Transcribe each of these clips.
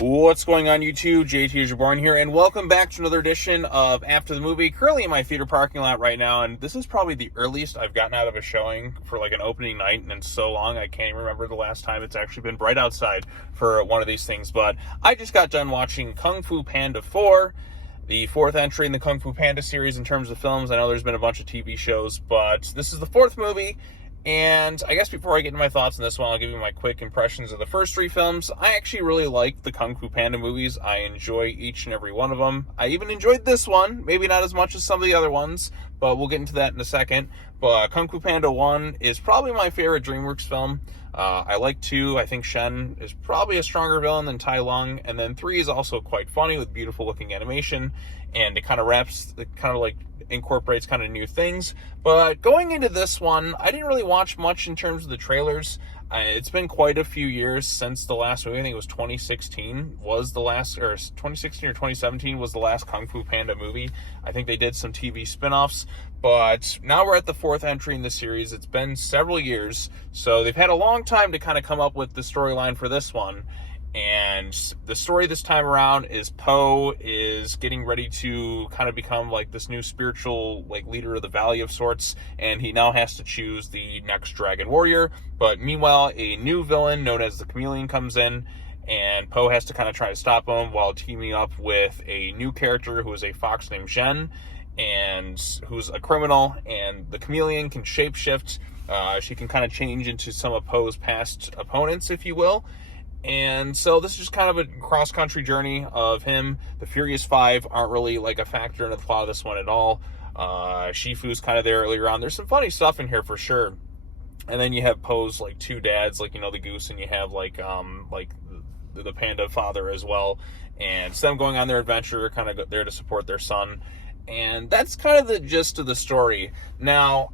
What's going on, YouTube? JT is Reborn here, and welcome back to another edition of After the Movie. Currently in my theater parking lot right now, and this is probably the earliest I've gotten out of a showing for like an opening night, and in so long I can't even remember the last time it's actually been bright outside for one of these things. But I just got done watching Kung Fu Panda 4, the fourth entry in the Kung Fu Panda series in terms of films. I know there's been a bunch of TV shows, but this is the fourth movie. And I guess before I get into my thoughts on this one, I'll give you my quick impressions of the first three films. I actually really like the Kung Fu Panda movies. I enjoy each and every one of them. I even enjoyed this one, maybe not as much as some of the other ones, but we'll get into that in a second. But Kung Fu Panda 1 is probably my favorite DreamWorks film. I like 2. I think Shen is probably a stronger villain than Tai Lung. And then 3 is also quite funny with beautiful looking animation. And it kind of incorporates kind of new things. But going into this one, I didn't really watch much in terms of the trailers. It's been quite a few years since the last movie. I think it was 2016 was the last, or 2016 or 2017 was the last Kung Fu Panda movie. I think they did some TV spin-offs, but now we're at the fourth entry in the series. It's been several years, so they've had a long time to kind of come up with the storyline for this one. And the story this time around is Po is getting ready to kind of become like this new spiritual like leader of the valley of sorts, and he now has to choose the next dragon warrior. But meanwhile, a new villain known as the Chameleon comes in, and Po has to kind of try to stop him while teaming up with a new character who is a fox named Zhen, and who's a criminal. And the Chameleon can shapeshift. She can kind of change into some of Po's past opponents, if you will. And so this is just kind of a cross-country journey of him. The Furious Five aren't really like a factor in the plot of this one at all. Shifu's kind of there earlier on. There's some funny stuff in here for sure. And then you have Po's like two dads, like, you know, the goose, and you have like the panda father as well. And it's them going on their adventure, kind of there to support their son. And that's kind of the gist of the story. Now,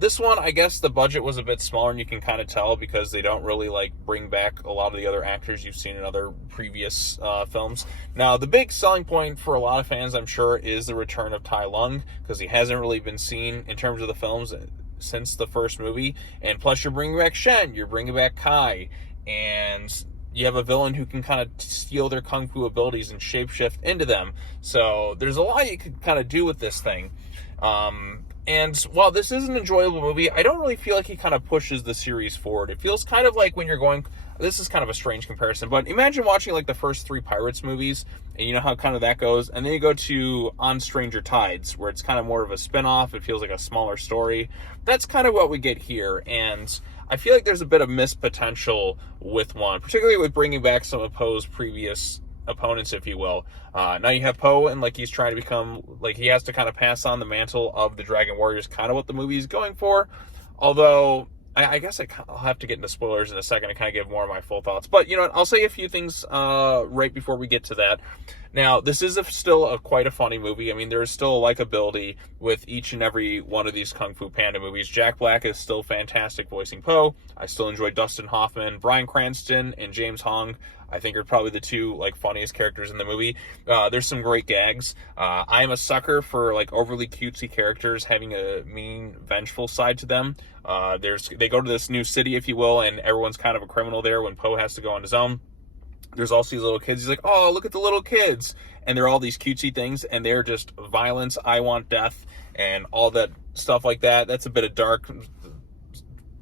this one, I guess the budget was a bit smaller, and you can kind of tell because they don't really like bring back a lot of the other actors you've seen in other previous films. Now, the big selling point for a lot of fans, I'm sure, is the return of Tai Lung, because he hasn't really been seen in terms of the films since the first movie. And plus, you're bringing back Shen, you're bringing back Kai, and you have a villain who can kind of steal their kung fu abilities and shapeshift into them. So there's a lot you could kind of do with this thing. And while this is an enjoyable movie, I don't really feel like he kind of pushes the series forward. It feels kind of like when you're going, this is kind of a strange comparison, but imagine watching like the first 3 Pirates movies, and you know how kind of that goes, and then you go to On Stranger Tides, where it's kind of more of a spin-off. It feels like a smaller story. That's kind of what we get here, and I feel like there's a bit of missed potential with one, particularly with bringing back some of Po's previous opponents, if you will. Now you have Po, and like he's trying to become, like he has to kind of pass on the mantle of the Dragon Warriors, kind of what the movie is going for. Although I guess I'll have to get into spoilers in a second to kind of give more of my full thoughts. But you know what, I'll say a few things right before we get to that. Now, this is still quite a funny movie. I mean, there's still a likability with each and every one of these Kung Fu Panda movies. Jack Black is still fantastic voicing Po. I still enjoy Dustin Hoffman. Bryan Cranston and James Hong, I think, are probably the two like funniest characters in the movie. There's some great gags. I'm a sucker for like overly cutesy characters having a mean, vengeful side to them. They go to this new city, if you will, and everyone's kind of a criminal there when Po has to go on his own. There's also these little kids. He's like, oh, look at the little kids. And they're all these cutesy things, and they're just violence, I want death, and all that stuff like that. That's a bit of dark,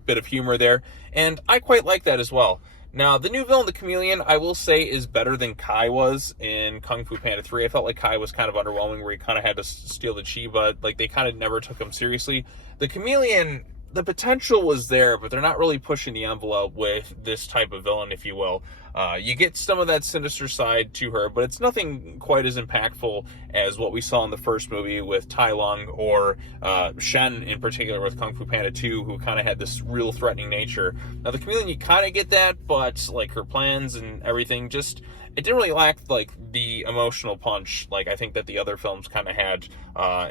bit of humor there. And I quite like that as well. Now, the new villain, the Chameleon, I will say is better than Kai was in Kung Fu Panda 3. I felt like Kai was kind of underwhelming, where he kind of had to steal the chi, but like they kind of never took him seriously. The Chameleon, the potential was there, but they're not really pushing the envelope with this type of villain, if you will. You get some of that sinister side to her, but it's nothing quite as impactful as what we saw in the first movie with Tai Lung, or Shen in particular with Kung Fu Panda 2, who kind of had this real threatening nature. Now, the Chameleon, you kind of get that, but like her plans and everything, just it didn't really lack like the emotional punch like I think that the other films kind of had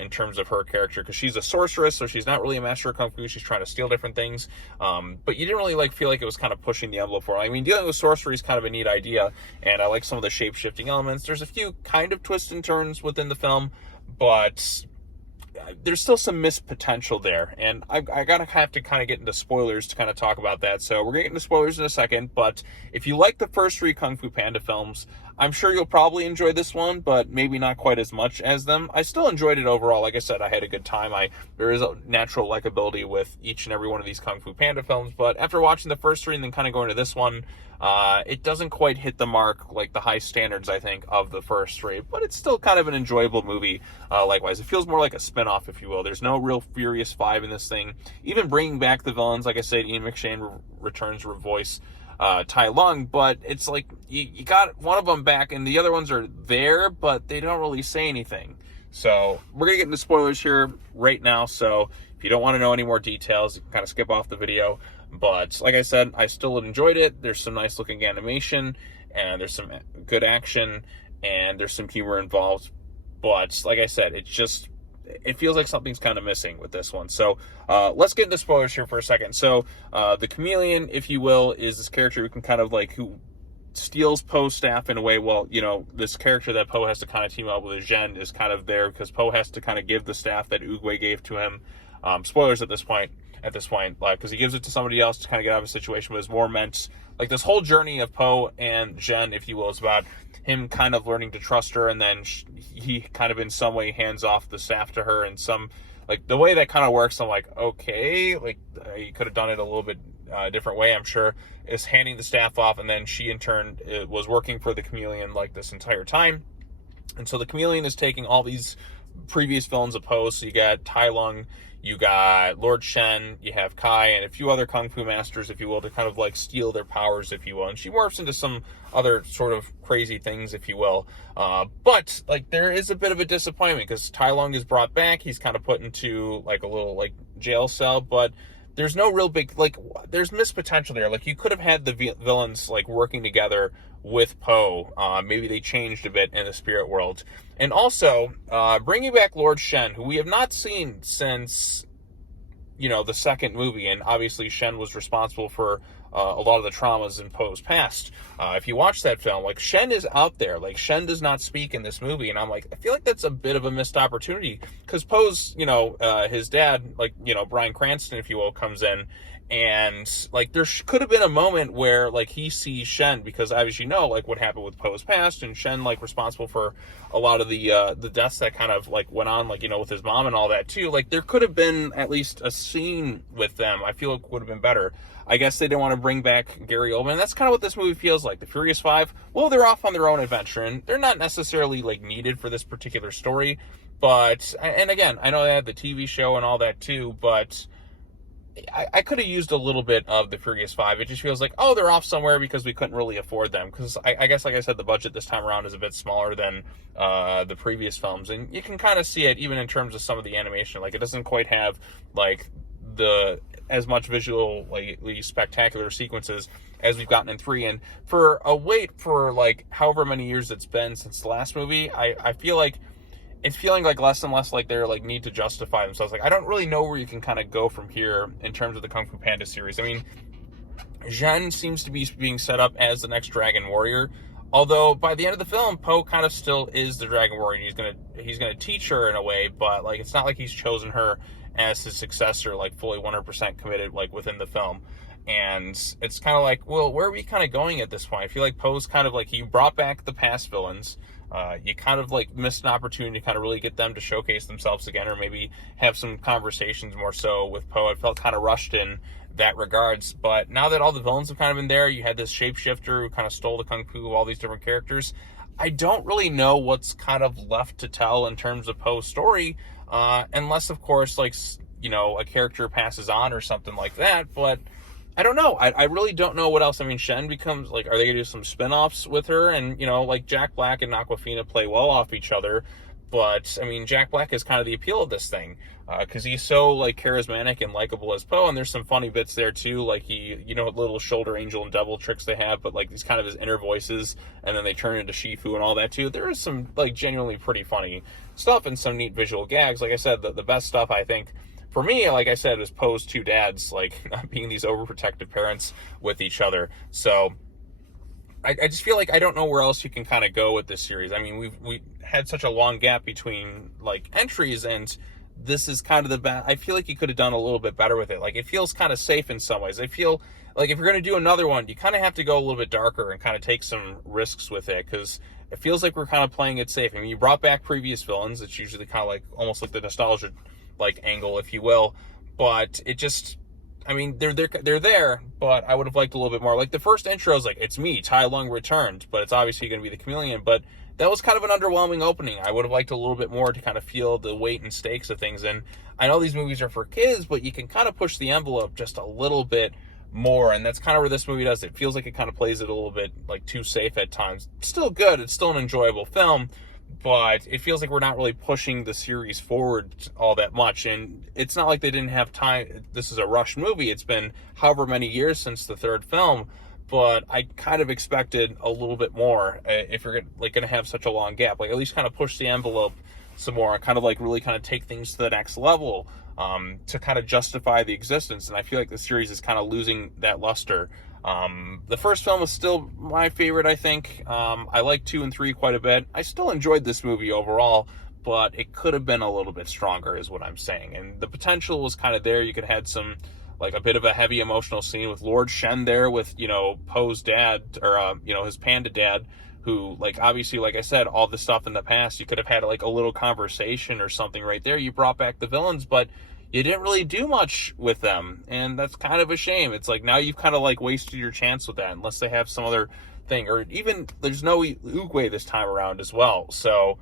in terms of her character, because she's a sorceress, so she's not really a master of kung fu. She's trying to steal different things, but you didn't really like feel like it was kind of pushing the envelope for her. I mean, dealing with sorcery is kind of a neat idea, and I like some of the shape-shifting elements. There's a few kind of twists and turns within the film, but there's still some missed potential there, and I gotta have to kind of get into spoilers to kind of talk about that. So we're gonna get into spoilers in a second, but if you like the first 3 Kung Fu Panda films, I'm sure you'll probably enjoy this one, but maybe not quite as much as them. I still enjoyed it overall. Like I said, I had a good time. There is a natural likability with each and every one of these Kung Fu Panda films, but after watching the first 3 and then kind of going to this one, it doesn't quite hit the mark, like the high standards, I think, of the first 3, but it's still kind of an enjoyable movie. Likewise, it feels more like a spin-off, if you will. There's no real Furious 5 in this thing. Even bringing back the villains, like I said, Ian McShane returns to voice Tai Lung, but it's like you got one of them back and the other ones are there, but they don't really say anything. So we're gonna get into spoilers here right now, so if you don't want to know any more details, you can kind of skip off the video. But like I said, I still enjoyed it. There's some nice looking animation, and there's some good action, and there's some humor involved. But like I said, it feels like something's kind of missing with this one. So let's get into spoilers here for a second. So the chameleon, if you will, is this character who can kind of like, who steals Poe's staff in a way. Well, you know, this character that Poe has to kind of team up with, Zhen, is kind of there because Poe has to kind of give the staff that Oogway gave to him. Spoilers at this point, because he gives it to somebody else to kind of get out of a situation, but it's more meant, like, this whole journey of Poe and Zhen, if you will, is about him kind of learning to trust her, and then he kind of in some way hands off the staff to her, and some, like, the way that kind of works, I'm like, okay, like, you could have done it a little bit different way, I'm sure, is handing the staff off, and then she in turn was working for the chameleon like this entire time. And so the chameleon is taking all these previous villains of Poe. So you got Tai Lung, you got Lord Shen, you have Kai, and a few other Kung Fu masters, if you will, to kind of like steal their powers, if you will. And she morphs into some other sort of crazy things, if you will. But like, there is a bit of a disappointment because Tai Lung is brought back. He's kind of put into like a little like jail cell, but there's no real big, like, there's missed potential there. Like, you could have had the villains like working together with Poe. Maybe they changed a bit in the spirit world. And also, bringing back Lord Shen, who we have not seen since, you know, the second movie. And obviously Shen was responsible for a lot of the traumas in Poe's past. If you watch that film, like, Shen is out there. Like, Shen does not speak in this movie. And I'm like, I feel like that's a bit of a missed opportunity. Because Poe's, you know, his dad, like, you know, Bryan Cranston, if you will, comes in. And like, there could have been a moment where like he sees Shen, because as you know, like what happened with Poe's past, and Shen like responsible for a lot of the deaths that kind of like went on, like, you know, with his mom and all that too. Like, there could have been at least a scene with them. I feel it would have been better. I guess they didn't want to bring back Gary Oldman. And that's kind of what this movie feels like. The Furious Five, well, they're off on their own adventure, and they're not necessarily like needed for this particular story. But, and again, I know they had the TV show and all that too, but I could have used a little bit of the Furious Five. It just feels like, oh, they're off somewhere because we couldn't really afford them. Because I guess, like I said, the budget this time around is a bit smaller than the previous films. And you can kind of see it even in terms of some of the animation. Like, it doesn't quite have, like, as much visually spectacular sequences as we've gotten in 3. And for a wait for, like, however many years it's been since the last movie, I feel like it's feeling like less and less like they're like need to justify themselves. Like, I don't really know where you can kind of go from here in terms of the Kung Fu Panda series. I mean, Zhen seems to be being set up as the next Dragon Warrior, although by the end of the film, Poe kind of still is the Dragon Warrior, and he's gonna teach her in a way, but like, it's not like he's chosen her as his successor, like fully 100% committed, like within the film. And it's kind of like, well, where are we kind of going at this point? I feel like Poe's kind of like, he brought back the past villains. You kind of like missed an opportunity to kind of really get them to showcase themselves again, or maybe have some conversations more so with Poe. I felt kind of rushed in that regards, but now that all the villains have kind of been there, you had this shapeshifter who kind of stole the Kung Fu, all these different characters. I don't really know what's kind of left to tell in terms of Poe's story, unless of course, like, you know, a character passes on or something like that, but I don't know. I really don't know what else. I mean, Shen becomes, like, are they going to do some spin-offs with her? And, you know, like, Jack Black and Awkwafina play well off each other. But, I mean, Jack Black is kind of the appeal of this thing. Because he's so, like, charismatic and likable as Poe. And there's some funny bits there, too. Like, he, you know, little shoulder angel and devil tricks they have. But, like, these kind of his inner voices. And then they turn into Shifu and all that, too. There is some, like, genuinely pretty funny stuff and some neat visual gags. Like I said, the best stuff, I think, for me, like I said, is Poe's two dads, like, being these overprotective parents with each other. So I just feel like I don't know where else you can kind of go with this series. I mean, we had such a long gap between, like, entries, and this is kind of the best. I feel like you could have done a little bit better with it. Like, it feels kind of safe in some ways. I feel like if you're going to do another one, you kind of have to go a little bit darker and kind of take some risks with it, because it feels like we're kind of playing it safe. I mean, you brought back previous villains. It's usually kind of like almost like the nostalgia like angle, if you will, but it just, I mean, they're there, but I would have liked a little bit more. Like, the first intro is like, it's me, Tai Lung returned, but it's obviously going to be the chameleon. But that was kind of an underwhelming opening. I would have liked a little bit more to kind of feel the weight and stakes of things. And I know these movies are for kids, but you can kind of push the envelope just a little bit more, and that's kind of where this movie does. It feels like it kind of plays it a little bit like too safe at times. It's still good. It's still an enjoyable film, but it feels like we're not really pushing the series forward all that much. And it's not like they didn't have time. This is a rushed movie. It's been however many years since the third film, but I kind of expected a little bit more if you're going to have such a long gap. Like, at least kind of push the envelope some more and kind of like really kind of take things to the next level to kind of justify the existence. And I feel like the series is kind of losing that luster. The first film was still my favorite, I think. I like 2 and 3 quite a bit. I still enjoyed this movie overall, but it could have been a little bit stronger is what I'm saying. And the potential was kind of there. You could have had some, like, a bit of a heavy emotional scene with Lord Shen there with, you know, Poe's dad, or, you know, his panda dad, who, like, obviously, like I said, all the stuff in the past, you could have had, like, a little conversation or something right there. You brought back the villains, but you didn't really do much with them, and that's kind of a shame. It's like, now you've kind of, like, wasted your chance with that, unless they have some other thing, or even there's no Oogway this time around as well. So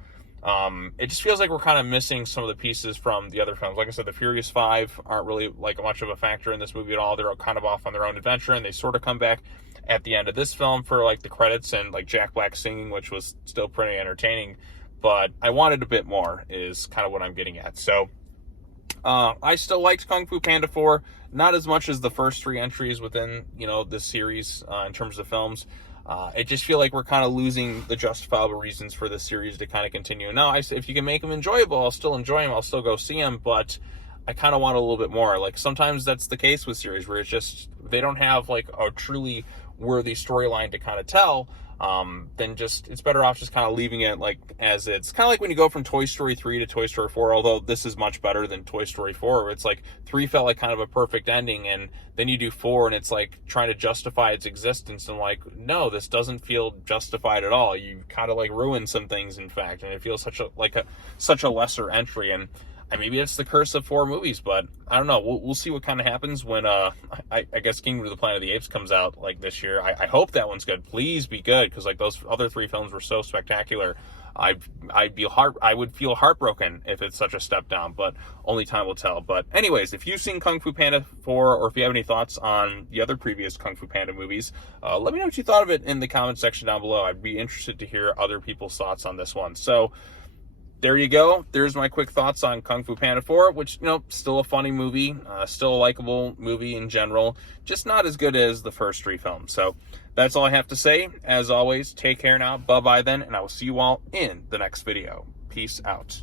it just feels like we're kind of missing some of the pieces from the other films. Like I said, the Furious Five aren't really, like, much of a factor in this movie at all. They're kind of off on their own adventure, and they sort of come back at the end of this film for, like, the credits and, like, Jack Black singing, which was still pretty entertaining, but I wanted a bit more is kind of what I'm getting at. So I still liked Kung Fu Panda 4, not as much as the first 3 entries within, you know, this series in terms of films. It just feel like we're kind of losing the justifiable reasons for this series to kind of continue. Now, if you can make them enjoyable, I'll still enjoy them. I'll still go see them, but I kind of want a little bit more. Like, sometimes that's the case with series where it's just, they don't have, like, a truly worthy storyline to kind of tell. Then just, it's better off just kind of leaving it like as it's kind of like when you go from Toy Story 3 to Toy Story 4, although this is much better than Toy Story 4. It's like 3 felt like kind of a perfect ending, and then you do 4 and it's like trying to justify its existence, and like, no, this doesn't feel justified at all. You kind of like ruin some things, in fact, and it feels such a lesser entry. And maybe it's the curse of 4 movies, but I don't know. We'll see what kind of happens when, I guess Kingdom of the Planet of the Apes comes out, like, this year. I hope that one's good. Please be good, because, like, those other 3 films were so spectacular. I would feel heartbroken if it's such a step down, but only time will tell. But anyways, if you've seen Kung Fu Panda 4, or if you have any thoughts on the other previous Kung Fu Panda movies, let me know what you thought of it in the comment section down below. I'd be interested to hear other people's thoughts on this one. So there you go. There's my quick thoughts on Kung Fu Panda 4, which, you know, still a funny movie, still a likable movie in general, just not as good as the first 3 films. So that's all I have to say. As always, take care now. Bye-bye then, and I will see you all in the next video. Peace out.